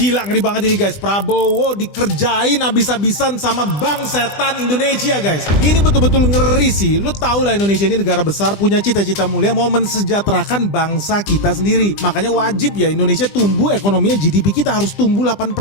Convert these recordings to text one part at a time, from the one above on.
Gila, ngeri banget ini guys. Prabowo dikerjain habis-habisan sama Bang Setan Indonesia guys. Ini betul-betul ngeri sih. Lu tau lah Indonesia ini negara besar, punya cita-cita mulia mau mensejahterakan bangsa kita sendiri. Makanya wajib ya Indonesia tumbuh, ekonominya GDP kita harus tumbuh 8%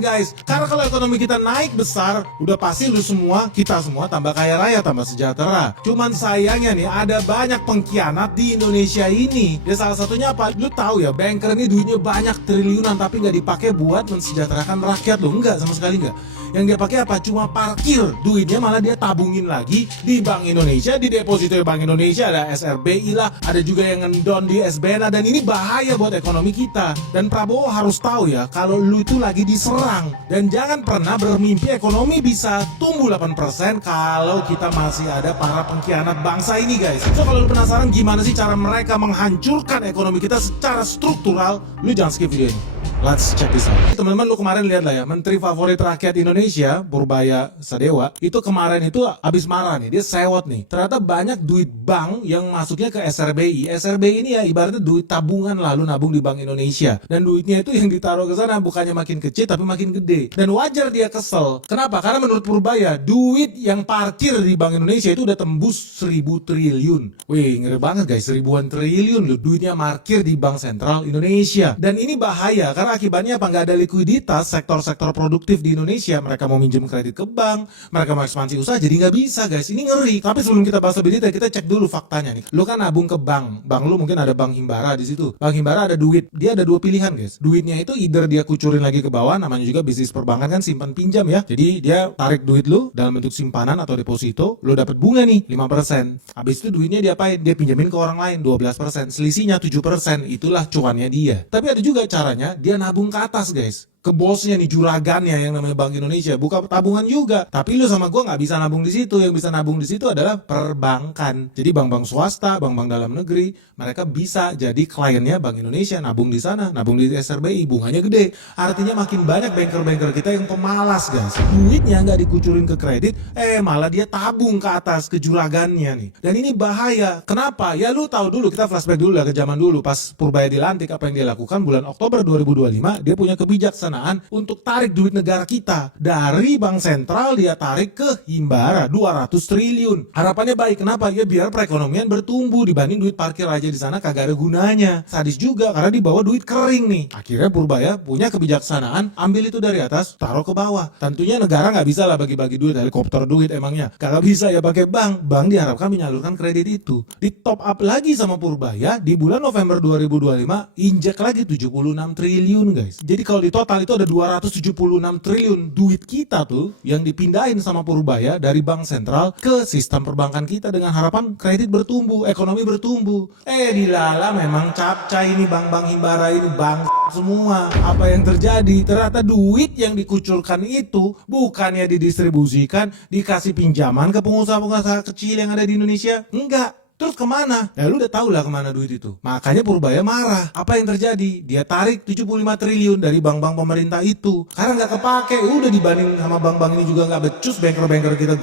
guys. Karena kalau ekonomi kita naik besar, udah pasti lu semua, kita semua tambah kaya raya, tambah sejahtera. Cuman sayangnya nih ada banyak pengkhianat di Indonesia ini. Ya salah satunya apa? Lu tahu ya, banker ini duitnya banyak triliunan tapi nggak dipakai buat mensejahterakan rakyat lo. Enggak, sama sekali enggak. Yang dia pakai apa? Cuma parkir. Duitnya malah dia tabungin lagi di Bank Indonesia, di deposito Bank Indonesia, ada SRBI lah, ada juga yang ngendon di SBNA, dan ini bahaya buat ekonomi kita. Dan Prabowo harus tahu ya, kalau lu itu lagi diserang. Dan jangan pernah bermimpi ekonomi bisa tumbuh 8% kalau kita masih ada para pengkhianat bangsa ini guys. So kalau lu penasaran gimana sih cara mereka menghancurkan ekonomi kita secara struktural, lu jangan skip video ini. Let's check this out. Teman-teman, lu kemarin lihat lah ya, Menteri Favorit Rakyat Indonesia, Purbaya Sadewa, itu kemarin itu habis marah nih, dia sewot nih. Ternyata banyak duit bank yang masuknya ke SRBI. SRBI ini ya ibaratnya duit tabungan lah, lu nabung di Bank Indonesia. Dan duitnya itu yang ditaruh ke sana bukannya makin kecil tapi makin gede. Dan wajar dia kesel. Kenapa? Karena menurut Purbaya, duit yang parkir di Bank Indonesia itu udah tembus 1000 triliun. Wih, ngeri banget guys, ribuan triliun lu duitnya parkir di Bank Sentral Indonesia. Dan ini bahaya karena akibatnya apa? Nggak ada likuiditas sektor-sektor produktif di Indonesia. Mereka mau minjem kredit ke bank, mereka mau ekspansi usaha, jadi nggak bisa guys. Ini ngeri. Tapi sebelum kita bahas lebih detail, kita cek dulu faktanya nih. Lu kan nabung ke bank lu mungkin ada Bank Himbara di situ. Bank Himbara ada duit, dia ada dua pilihan guys. Duitnya itu either dia kucurin lagi ke bawah, namanya juga bisnis perbankan kan, simpan pinjam ya. Jadi dia tarik duit lu dalam bentuk simpanan atau deposito, lu dapat bunga nih 5%. Habis itu duitnya dia apain? Dia pinjamin ke orang lain 12%. Selisihnya 7%. Itulah cuannya dia. Tapi ada juga caranya, dia nabung ke atas guys, ke bosnya nih, juragannya yang namanya Bank Indonesia, buka tabungan juga. Tapi lu sama gua nggak bisa nabung di situ. Yang bisa nabung di situ adalah perbankan. Jadi bank-bank swasta, bank-bank dalam negeri, mereka bisa jadi kliennya Bank Indonesia, nabung di sana, nabung di SRBI, bunganya gede. Artinya makin banyak banker-banker kita yang pemalas guys. Duitnya nggak dikucurin ke kredit, malah dia tabung ke atas, ke juragannya nih. Dan ini bahaya. Kenapa? Ya lu tahu dulu, kita flashback dulu lah ke zaman dulu pas Purbaya dilantik, apa yang dia lakukan bulan Oktober 2025, dia punya kebijaksanaan untuk tarik duit negara kita dari Bank Sentral, dia tarik ke Himbara 200 triliun. Harapannya baik, kenapa? Ya biar perekonomian bertumbuh, dibanding duit parkir aja di sana kagak ada gunanya. Sadis juga karena dibawa duit kering nih. Akhirnya Purbaya punya kebijaksanaan, ambil itu dari atas, taruh ke bawah. Tentunya negara nggak bisa lah bagi-bagi duit, helikopter duit emangnya. Kagak bisa ya pakai bank. Bank diharapkan menyalurkan kredit itu. Di top up lagi sama Purbaya di bulan November 2025, injek lagi 76 triliun guys. Jadi kalau di total itu ada 276 triliun duit kita tuh yang dipindahin sama Purbaya dari Bank Sentral ke sistem perbankan kita dengan harapan kredit bertumbuh, ekonomi bertumbuh. Dilala memang capcay ini bank-bank Himbara ini, bang semua. Apa yang terjadi? Ternyata duit yang dikucurkan itu bukannya didistribusikan, dikasih pinjaman ke pengusaha-pengusaha kecil yang ada di Indonesia. Enggak. Terus kemana? Ya lu udah tau lah kemana duit itu. Makanya Purbaya marah. Apa yang terjadi? Dia tarik 75 triliun dari bank-bank pemerintah itu. Karena nggak kepake. Udah dibanding sama bank-bank ini juga nggak becus, banker-banker kita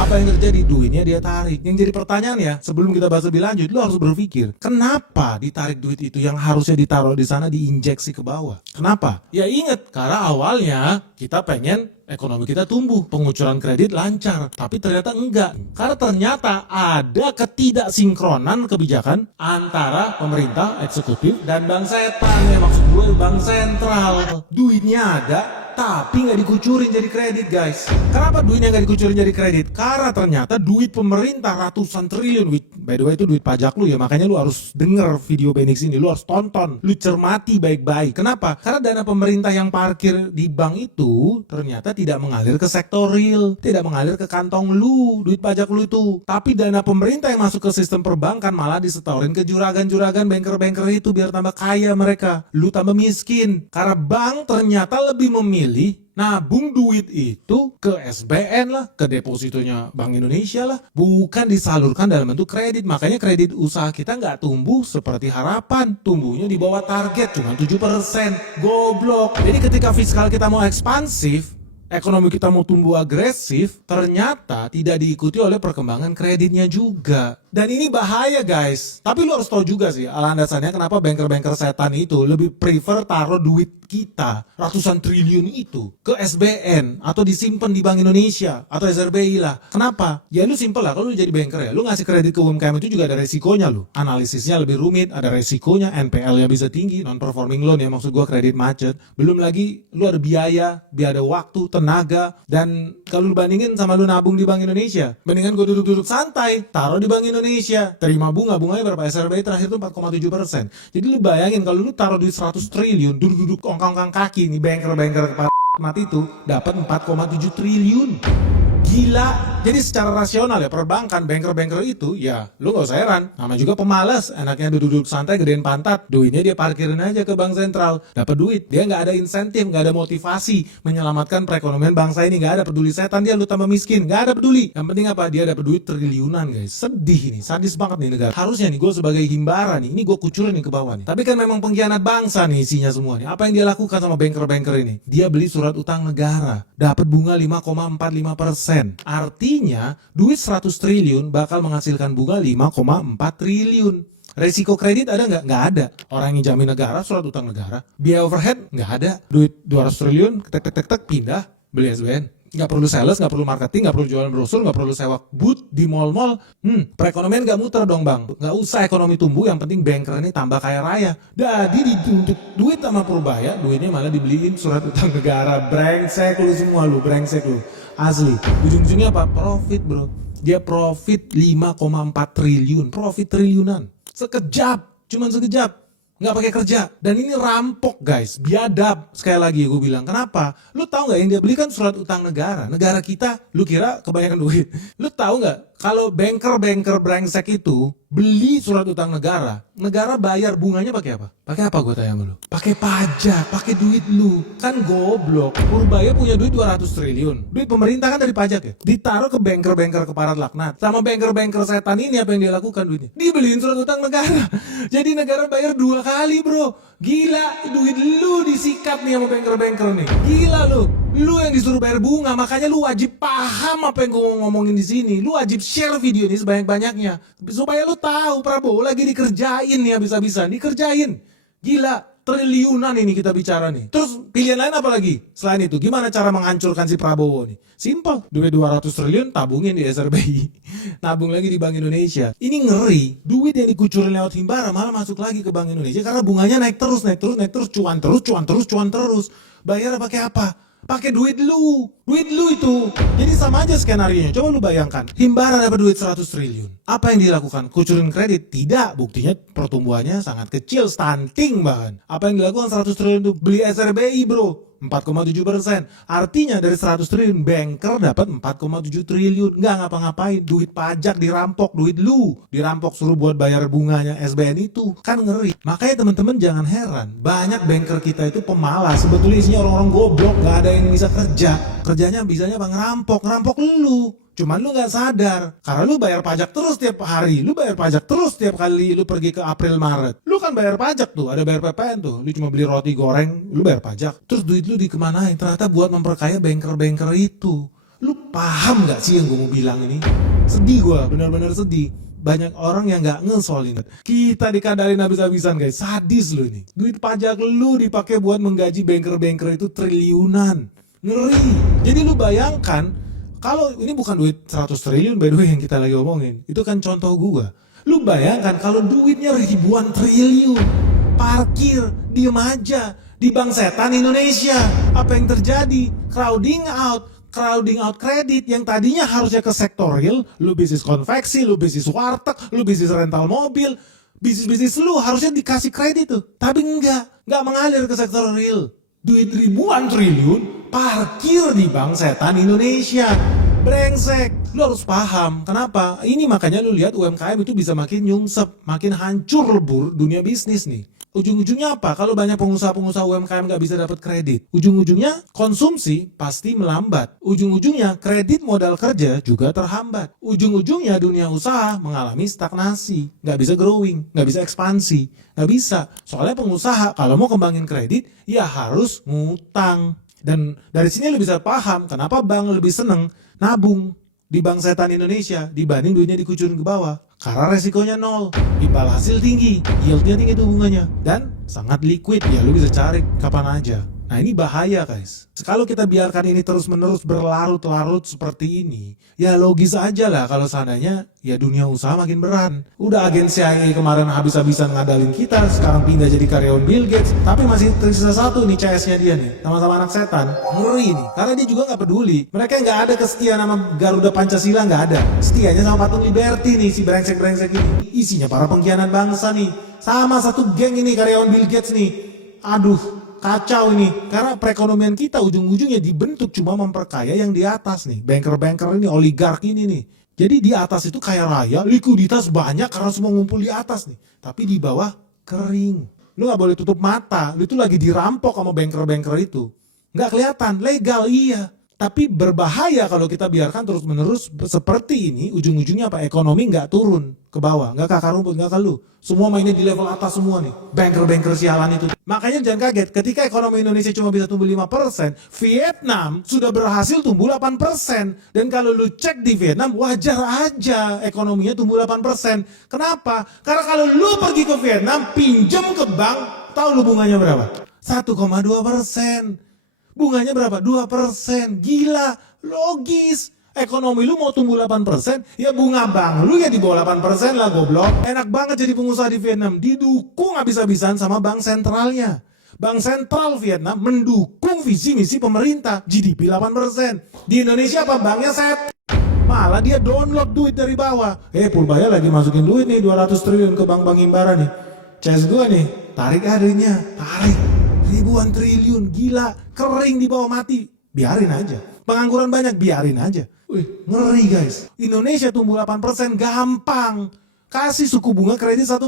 Apa yang terjadi? Duitnya dia tarik. Yang jadi pertanyaan ya, sebelum kita bahas lebih lanjut, lu harus berpikir, kenapa ditarik duit itu yang harusnya ditaruh di sana diinjeksi ke bawah? Kenapa? Ya inget, karena awalnya kita pengen ekonomi kita tumbuh, pengucuran kredit lancar, tapi ternyata enggak. Karena ternyata ada ketidaksinkronan kebijakan antara pemerintah, eksekutif, dan Bank Setan. Ya maksud gue Bank Sentral. Duitnya ada, tapi nggak dikucurin jadi kredit guys. Kenapa duitnya nggak dikucurin jadi kredit? Karena ternyata duit pemerintah ratusan triliun. By the way itu duit pajak lu ya, makanya lu harus denger video Benix ini, lu harus tonton, lu cermati baik-baik. Kenapa? Karena dana pemerintah yang parkir di bank itu ternyata tidak mengalir ke sektor real, tidak mengalir ke kantong lu, duit pajak lu itu. Tapi dana pemerintah yang masuk ke sistem perbankan malah disetorin ke juragan-juragan banker-banker itu biar tambah kaya mereka. Lu tambah miskin. Karena bank ternyata lebih memilih nabung duit itu ke SBN lah, ke depositonya Bank Indonesia lah, bukan disalurkan dalam bentuk kredit. Makanya kredit usaha kita nggak tumbuh seperti harapan, tumbuhnya di bawah target, cuma 7%. Goblok. Jadi ketika fiskal kita mau ekspansif, ekonomi kita mau tumbuh agresif, ternyata tidak diikuti oleh perkembangan kreditnya juga. Dan ini bahaya guys. Tapi lu harus tahu juga sih landasannya kenapa banker-banker setan itu lebih prefer taruh duit kita ratusan triliun itu ke SBN atau disimpan di Bank Indonesia atau SRBI lah. Kenapa? Ya lu simpel lah, kalau lu jadi banker ya, lu ngasih kredit ke UMKM itu juga ada resikonya lu. Analisisnya lebih rumit, ada resikonya, NPL-nya bisa tinggi, non performing loan ya, maksud gua kredit macet. Belum lagi lu ada biaya waktu, tenaga, dan kalau lu bandingin sama lu nabung di Bank Indonesia, mendingan gua duduk-duduk santai, taruh di Bank Indonesia, terima bunganya berapa? SRBI terakhir tuh 4,7%. Jadi lu bayangin kalau lu taruh duit 100 triliun, duduk-duduk ongkang-ongkang kaki nih, banker-banker kepala mati itu dapat 4,7 triliun. Gila. Jadi secara rasional ya, perbankan, banker-banker itu ya lu gak usah heran, nama juga pemalas, enaknya duduk-duduk santai gedein pantat, duitnya dia parkirin aja ke bank sentral, dapat duit, dia gak ada insentif, gak ada motivasi menyelamatkan perekonomian bangsa ini, gak ada peduli setan dia lu tambah miskin, gak ada peduli. Yang penting apa? Dia dapat duit triliunan guys. Sedih nih, sadis banget nih negara. Harusnya nih gue sebagai himbara nih, ini gue kucurin nih ke bawah nih. Tapi kan memang pengkhianat bangsa nih isinya semua nih. Apa yang dia lakukan sama banker-banker ini? Dia beli surat utang negara, dapat bunga 5,45%. Artinya duit 100 triliun bakal menghasilkan bunga 5,4 triliun. Resiko kredit ada nggak? Nggak ada. Orang yang jamin negara, surat utang negara. Biaya overhead nggak ada. Duit 200 triliun, tek pindah, beli SBN. Nggak perlu sales, nggak perlu marketing, nggak perlu jualan brosur, nggak perlu sewa booth di mall-mall. Perekonomian nggak muter dong bang. Nggak usah ekonomi tumbuh, yang penting banker ini tambah kaya raya. Jadi dituntut duit sama Purbaya, duitnya malah dibeliin surat utang negara. Brengsek lu semua lu, brengsek lu. Asli. Ujung-ujungnya apa? Profit bro. Dia profit 5,4 triliun. Profit triliunan. Sekejap. Cuman sekejap. Nggak pakai kerja. Dan ini rampok guys, biadab. Sekali lagi gue bilang, kenapa? Lu tahu nggak yang dia belikan surat utang negara? Negara kita, lu kira kebanyakan duit? Lu tahu nggak kalau banker brengsek itu beli surat utang negara, negara bayar bunganya pakai apa? Pakai apa gue tanya sama lu? Pakai pajak, pakai duit lu. Kan goblok. Purbaya punya duit 200 triliun. Duit pemerintah kan dari pajak ya. Ditaruh ke banker keparat laknat. Sama banker setan ini apa yang dia lakukan duitnya? Dibeliin surat utang negara. Jadi negara bayar 2 kali bro. Gila, duit lu disikat nih sama banker nih. Gila lu. Lu yang disuruh bayar bunga, makanya lu wajib paham apa yang gue ngomongin di sini. Lu wajib share video ini sebanyak-banyaknya supaya lu tahu Prabowo lagi dikerjain nih habis-habisan, dikerjain. Gila, triliunan ini kita bicara nih. Terus pilihan lain apa lagi? Selain itu, gimana cara menghancurkan si Prabowo nih? Simpel, duit 200 triliun tabungin di SRBI. Nabung lagi di Bank Indonesia. Ini ngeri, duit yang dikucurin lewat himbara malah masuk lagi ke Bank Indonesia karena bunganya naik terus, cuan terus. Bayar pakai apa? Pakai duit lu itu. Jadi sama aja skenarionya. Coba lu bayangkan, himbara dapat duit 100 triliun. Apa yang dilakukan? Kucurin kredit? Tidak, buktinya pertumbuhannya sangat kecil, stunting bahkan. Apa yang dilakukan 100 triliun itu? Beli SRBI bro, 4,7%. Artinya dari 100 triliun, banker dapat 4,7 triliun. Nggak ngapa-ngapain, duit pajak dirampok, duit lu dirampok, suruh buat bayar bunganya SBN itu. Kan ngeri. Makanya teman-teman jangan heran, banyak banker kita itu pemalas. Sebetulnya isinya orang-orang goblok, nggak ada yang bisa kerja. Kerjanya bisanya bang ngerampok lu. Cuman lu gak sadar, karena lu bayar pajak terus tiap hari, lu bayar pajak terus tiap kali lu pergi ke April Maret. Lu kan bayar pajak tuh, ada bayar PPN tuh, lu cuma beli roti goreng, lu bayar pajak. Terus duit lu dikemanain? Ternyata buat memperkaya banker itu. Lu paham gak sih yang gue mau bilang ini? Sedih gue, benar-benar sedih. Banyak orang yang gak ngesolin. Kita dikadarin habis-habisan guys, sadis lu ini. Duit pajak lu dipakai buat menggaji banker itu triliunan. Ngeri. Jadi lu bayangkan, kalau ini bukan duit 100 triliun by the way yang kita lagi omongin, itu kan contoh gua. Lu bayangkan kalau duitnya ribuan triliun, parkir, diem aja di bank setan Indonesia. Apa yang terjadi? Crowding out kredit yang tadinya harusnya ke sektor real, lu bisnis konveksi, lu bisnis warteg, lu bisnis rental mobil, bisnis lu harusnya dikasih kredit tuh. Tapi enggak mengalir ke sektor real. Duit ribuan triliun parkir di bank setan Indonesia. Brengsek. Lu harus paham kenapa. Ini makanya lu lihat UMKM itu bisa makin nyungsep, makin hancur lebur dunia bisnis nih. Ujung-ujungnya apa? Kalau banyak pengusaha-pengusaha UMKM nggak bisa dapat kredit, ujung-ujungnya konsumsi pasti melambat. Ujung-ujungnya kredit modal kerja juga terhambat. Ujung-ujungnya dunia usaha mengalami stagnasi, nggak bisa growing, nggak bisa ekspansi, nggak bisa. Soalnya pengusaha kalau mau kembangin kredit, ya harus ngutang. Dan dari sini lu bisa paham kenapa bank lebih seneng nabung di bank setan Indonesia dibanding duitnya dikucurin ke bawah. Karena resikonya nol, imbal hasil tinggi, yieldnya tinggi tuh bunganya, dan sangat liquid ya, lu bisa cari kapan aja. Nah ini bahaya guys. Kalau kita biarkan ini terus-menerus berlarut-larut seperti ini, ya logis aja lah kalau seandainya ya dunia usaha makin berat. Udah agen CIA kemarin habis-habisan ngadalin kita, sekarang pindah jadi karyawan Bill Gates, tapi masih tersisa satu nih CS-nya dia nih, sama-sama anak setan. Ngeri nih, karena dia juga nggak peduli. Mereka nggak ada kesetiaan sama Garuda Pancasila, nggak ada. Setianya sama patung Liberty nih, si brengsek-brengsek ini. Isinya para pengkhianat bangsa nih. Sama satu geng ini karyawan Bill Gates nih. Aduh. Kacau ini, karena perekonomian kita ujung-ujungnya dibentuk cuma memperkaya yang di atas nih. Banker-banker ini, oligark ini nih. Jadi di atas itu kaya raya, likuiditas banyak karena semua ngumpul di atas nih. Tapi di bawah kering. Lu gak boleh tutup mata, lu itu lagi dirampok sama banker-banker itu. Gak kelihatan, legal iya. Tapi berbahaya kalau kita biarkan terus-menerus seperti ini, ujung-ujungnya apa? Ekonomi nggak turun ke bawah, nggak ke akar rumput, nggak ke lu. Semua mainnya di level atas semua nih, banker-banker sialan itu. Makanya jangan kaget, ketika ekonomi Indonesia cuma bisa tumbuh 5%, Vietnam sudah berhasil tumbuh 8%. Dan kalau lu cek di Vietnam, wajar aja ekonominya tumbuh 8%. Kenapa? Karena kalau lu pergi ke Vietnam, pinjam ke bank, tahu lu bunganya berapa? 1,2%. Bunganya berapa? 2%. Gila, logis. Ekonomi lu mau tumbuh 8%, ya bunga bank lu ya di bawah 8% lah goblok. Enak banget jadi pengusaha di Vietnam, didukung habis-habisan sama bank sentralnya. Bank sentral Vietnam mendukung visi misi pemerintah, GDP 8%. Di Indonesia apa banknya set? Malah dia download duit dari bawah. Purbaya lagi masukin duit nih 200 triliun ke bank-bank himbara nih. CS gua nih, tarik adanya, tarik. Ribuan triliun, gila, kering di bawah mati. Biarin aja. Pengangguran banyak, biarin aja. Wih, ngeri guys. Indonesia tumbuh 8%, gampang. Kasih suku bunga kredit 1%.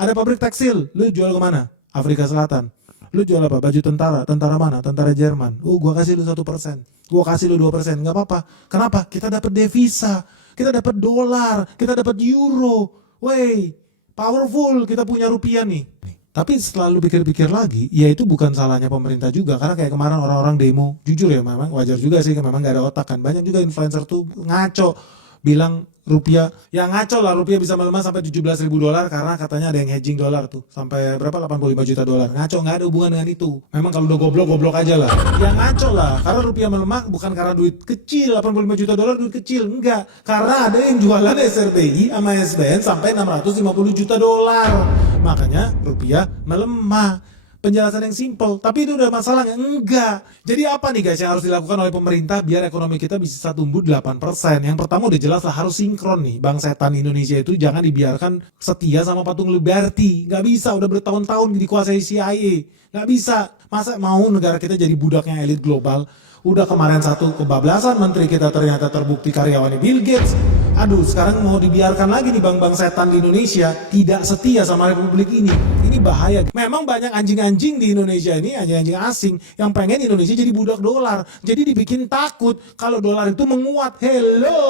Ada pabrik tekstil, lu jual kemana? Afrika Selatan. Lu jual apa? Baju tentara. Tentara mana? Tentara Jerman. Gua kasih lu 1%. Gua kasih lu 2%. Gak apa-apa. Kenapa? Kita dapat devisa. Kita dapat dolar. Kita dapat euro. Wey, powerful. Kita punya rupiah nih. Tapi setelah lu pikir-pikir lagi, ya itu bukan salahnya pemerintah juga. Karena kayak kemarin orang-orang demo, jujur ya memang wajar juga sih, memang gak ada otak kan. Banyak juga influencer tuh ngaco, bilang rupiah, ya ngaco lah rupiah bisa melemah sampai 17.000 dolar karena katanya ada yang hedging dolar tuh. Sampai berapa? 85 juta dolar. Ngaco, gak ada hubungan dengan itu. Memang kalau udah goblok aja lah. Ya ngaco lah, karena rupiah melemah bukan karena duit kecil, 85 juta dolar duit kecil. Enggak, karena ada yang jualan SRBI sama SBN sampai 650 juta dolar. Makanya rupiah melemah. Penjelasan yang simpel, tapi itu udah masalahnya? Enggak. Jadi apa nih guys yang harus dilakukan oleh pemerintah biar ekonomi kita bisa tumbuh 8%? Yang pertama udah jelas lah, harus sinkron nih. Bang setan Indonesia itu jangan dibiarkan setia sama patung Liberty. Gak bisa, udah bertahun-tahun dikuasai CIA. Gak bisa. Masa mau negara kita jadi budaknya elit global? Udah kemarin satu kebablasan, menteri kita ternyata terbukti karyawannya Bill Gates. Aduh, sekarang mau dibiarkan lagi nih bang-bang setan di Indonesia tidak setia sama republik ini. Ini bahaya. Memang banyak anjing-anjing di Indonesia ini, anjing-anjing asing yang pengen Indonesia jadi budak dolar. Jadi dibikin takut kalau dolar itu menguat. Hello,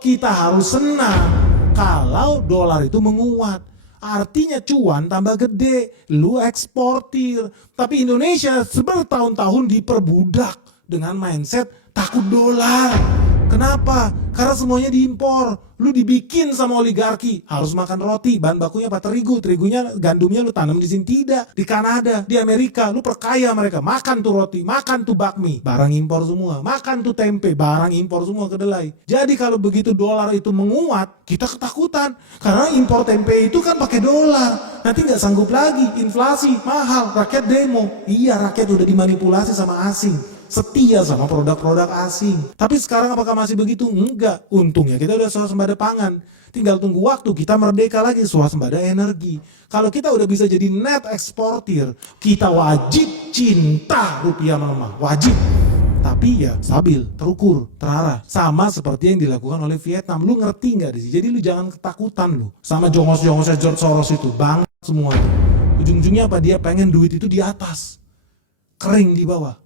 kita harus senang kalau dolar itu menguat. Artinya cuan tambah gede, lu eksportir. Tapi Indonesia bertahun-tahun diperbudak dengan mindset takut dolar. Kenapa? Karena semuanya diimpor. Lu dibikin sama oligarki, harus makan roti, bahan bakunya apa? Terigu. Terigunya, gandumnya lu tanam di sini tidak. Di Kanada, di Amerika, lu perkaya mereka. Makan tuh roti, makan tuh bakmi, barang impor semua. Makan tuh tempe, barang impor semua kedelai. Jadi kalau begitu dolar itu menguat, kita ketakutan. Karena impor tempe itu kan pakai dolar. Nanti nggak sanggup lagi, inflasi, mahal, rakyat demo. Iya, rakyat udah dimanipulasi sama asing. Setia sama produk-produk asing. Tapi sekarang apakah masih begitu? Enggak. Untungnya kita udah swasembada pangan. Tinggal tunggu waktu kita merdeka lagi swasembada energi. Kalau kita udah bisa jadi net eksportir, kita wajib cinta rupiah melemah. Wajib. Tapi ya stabil, terukur, terarah. Sama seperti yang dilakukan oleh Vietnam. Lu ngerti nggak sih? Jadi lu jangan ketakutan lu. Sama jongos-jongosnya George Soros itu. Bang semua itu. Ujung-ujungnya apa? Dia pengen duit itu di atas. Kering di bawah.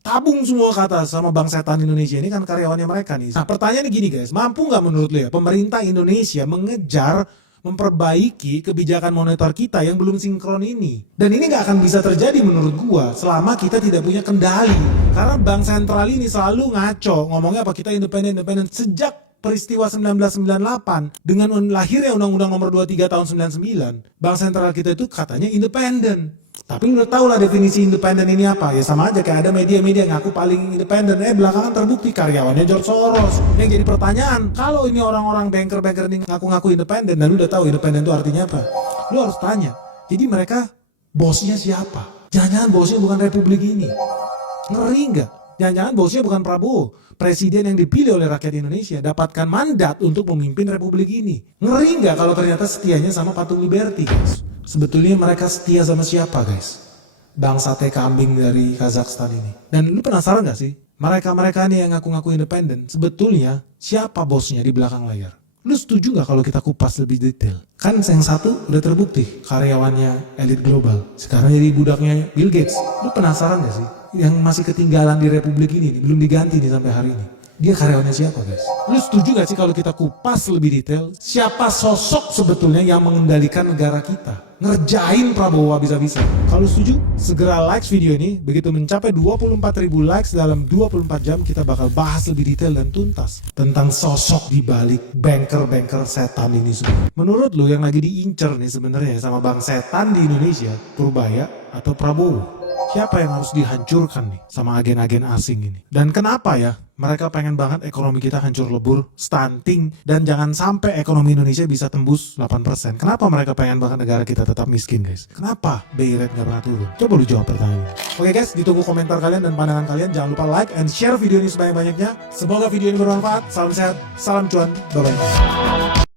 Tabung semua ke atas sama bang setan Indonesia ini kan karyawannya mereka nih. Nah pertanyaannya gini guys, mampu nggak menurut lu ya pemerintah Indonesia mengejar memperbaiki kebijakan moneter kita yang belum sinkron ini? Dan ini nggak akan bisa terjadi menurut gua selama kita tidak punya kendali. Karena bank sentral ini selalu ngaco, ngomongnya apa kita independen. Sejak peristiwa 1998 dengan lahirnya Undang-Undang Nomor 23 tahun 99, bank sentral kita itu katanya independen. Tapi lu udah tau lah definisi independen ini apa? Ya sama aja kayak ada media-media ngaku paling independen, belakangan terbukti karyawannya George Soros. Yang jadi pertanyaan, kalau ini orang-orang banker-banker ini ngaku-ngaku independen, dan lu udah tahu independen itu artinya apa? Lu harus tanya, jadi mereka bosnya siapa? Jangan-jangan bosnya bukan Republik ini. Ngeri nggak? Jangan-jangan bosnya bukan Prabowo, presiden yang dipilih oleh rakyat Indonesia, dapatkan mandat untuk memimpin Republik ini. Ngeri nggak kalau ternyata setianya sama Patung Liberty, guys? Sebetulnya mereka setia sama siapa, guys? Bang sate kambing dari Kazakhstan ini. Dan lu penasaran gak sih? Mereka-mereka nih yang ngaku-ngaku independen, sebetulnya siapa bosnya di belakang layar? Lu setuju gak kalau kita kupas lebih detail? Kan yang satu udah terbukti, karyawannya elit global. Sekarang jadi budaknya Bill Gates. Lu penasaran gak sih? Yang masih ketinggalan di Republik ini, belum diganti nih sampai hari ini. Dia karyawannya siapa, guys? Lu setuju gak sih kalau kita kupas lebih detail? Siapa sosok sebetulnya yang mengendalikan negara kita? Ngerjain Prabowo habis-habisan. Kalau setuju, segera like video ini. Begitu mencapai 24.000 likes dalam 24 jam, kita bakal bahas lebih detail dan tuntas tentang sosok di balik banker-banker setan ini semua. Menurut lu yang lagi diincer nih sebenarnya sama bang setan di Indonesia, Purbaya atau Prabowo? Siapa yang harus dihancurkan nih sama agen-agen asing ini? Dan kenapa ya mereka pengen banget ekonomi kita hancur lebur, stunting, dan jangan sampai ekonomi Indonesia bisa tembus 8%. Kenapa mereka pengen banget negara kita tetap miskin, guys? Kenapa BI rate gak pernah turun? Coba lu jawab pertanyaan. Oke guys, ditunggu komentar kalian dan pandangan kalian. Jangan lupa like and share video ini sebanyak-banyaknya. Semoga video ini bermanfaat. Salam sehat, salam cuan, bye-bye.